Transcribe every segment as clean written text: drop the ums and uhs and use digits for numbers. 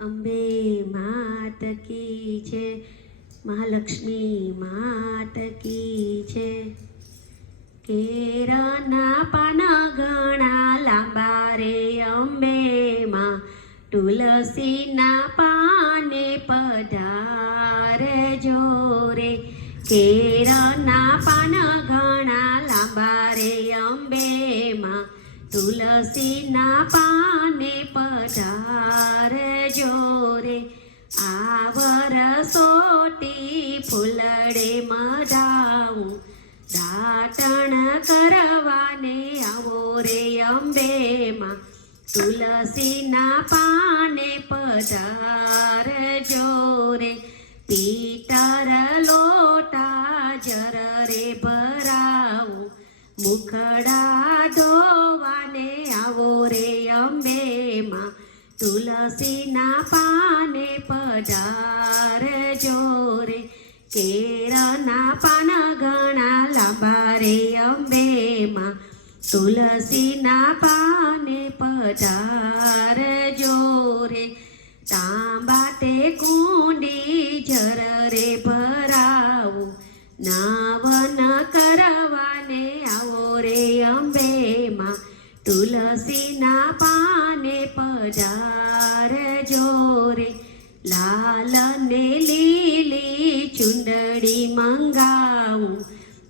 અંબે માત કી છે, મહાલક્ષ્મી માત કી છે. કેરાના પાન ઘણા લાંબા રે અંબે માં, તુલસીના પાને પધારજો રે. કેરાના પાન ઘણા લાંબા રે અંબે માં, તુલસીના પાને પધારજો રે. આ વરસોટી ફૂલડે મધાવું, દાટણ કરવાને આવો રે અંબે માં, તુલસીના પાને પધારજો રે. પીતર લોટા જર રે ભરાવું, મુખડા ધોવાને આવો રે અંબે માં, તુલસીના પાને પધારજો રે. કેરાના પાન ઘણા લાંબા રે અંબે માં, તુલસીના પાને પધારજો રે. તાંબા તે કુંડી જર રે ભરાવું, નાવન કરવાને આવો રે અંબે માં, તુલસીના પાને પધારજો રે. લાલ ને લીલી ચુંદડી મંગાવું,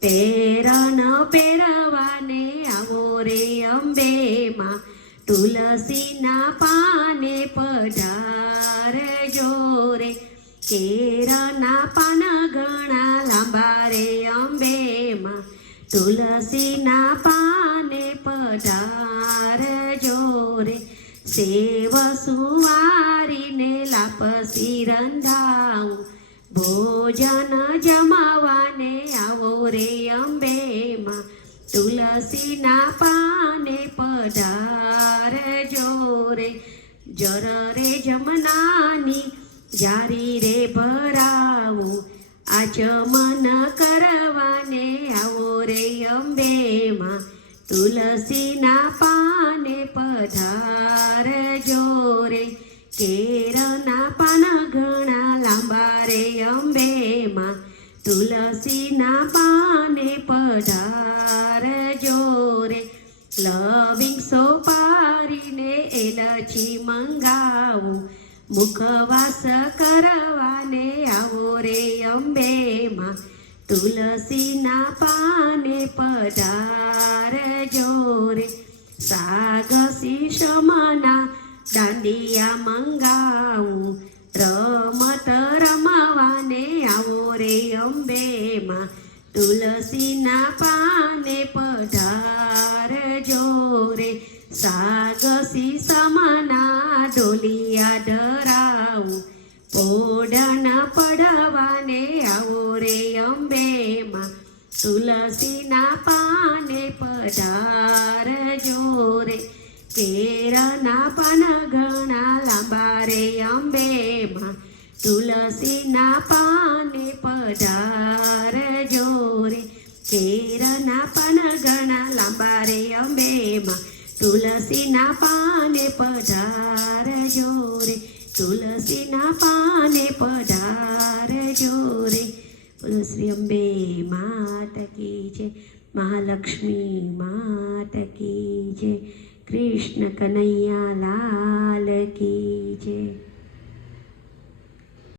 પેરણ પહેરવાને આવો રે અંબે માં, તુલસીના પાને પધારજો રે. કેરાના પાન ઘણા લાંબા રે અંબે માં, તુલસીના પાને પધારજો રે. સેવ સુવારીને લાપસી રંધાવું, ભોજન જમાવાને આવો રે અંબે માં, તુલસીના પાને પધારજો રે. જર રે જમનાની જારી રે ભરાવું, આચમન કરવાને આવો રે અંબે માં, તુલસીના પાને પધારજો રે. કેરના પાન ઘણા લાંબા રે અંબે માં, તુલસીના પાને પધારજો રે. લવિંગ સોપારીને એલચી મંગાવું, મુખવાસ કરવાને આવો રે અંબે માં, તુલસીના પાને પધારજો રે. સાગ શીશમના દાંડિયા મંગાવું, રમત રમવાને આવો રે અંબે માં, તુલસીના પાને પધારજો રે. સાગ શીશમના ડોલિયા ધરાવું, પોડન પડવાને આવો રે અંબે માં, તુલસીના પાને પધારજો રે. કેરાના પાન ઘણા લાંબા રે અંબે માં, તુલસીના પાને પધારજો રે. કેરાના પાન ઘણા લાંબા રે અંબે માં, તુલસીના પાને પધારજો રે. તુલસીના પાને પધારજો રે. બોલો શ્રી અંબે માત કી જય, મહાલક્ષ્મી માત કી જય, કૃષ્ણ કનૈયા લાલ કી જય.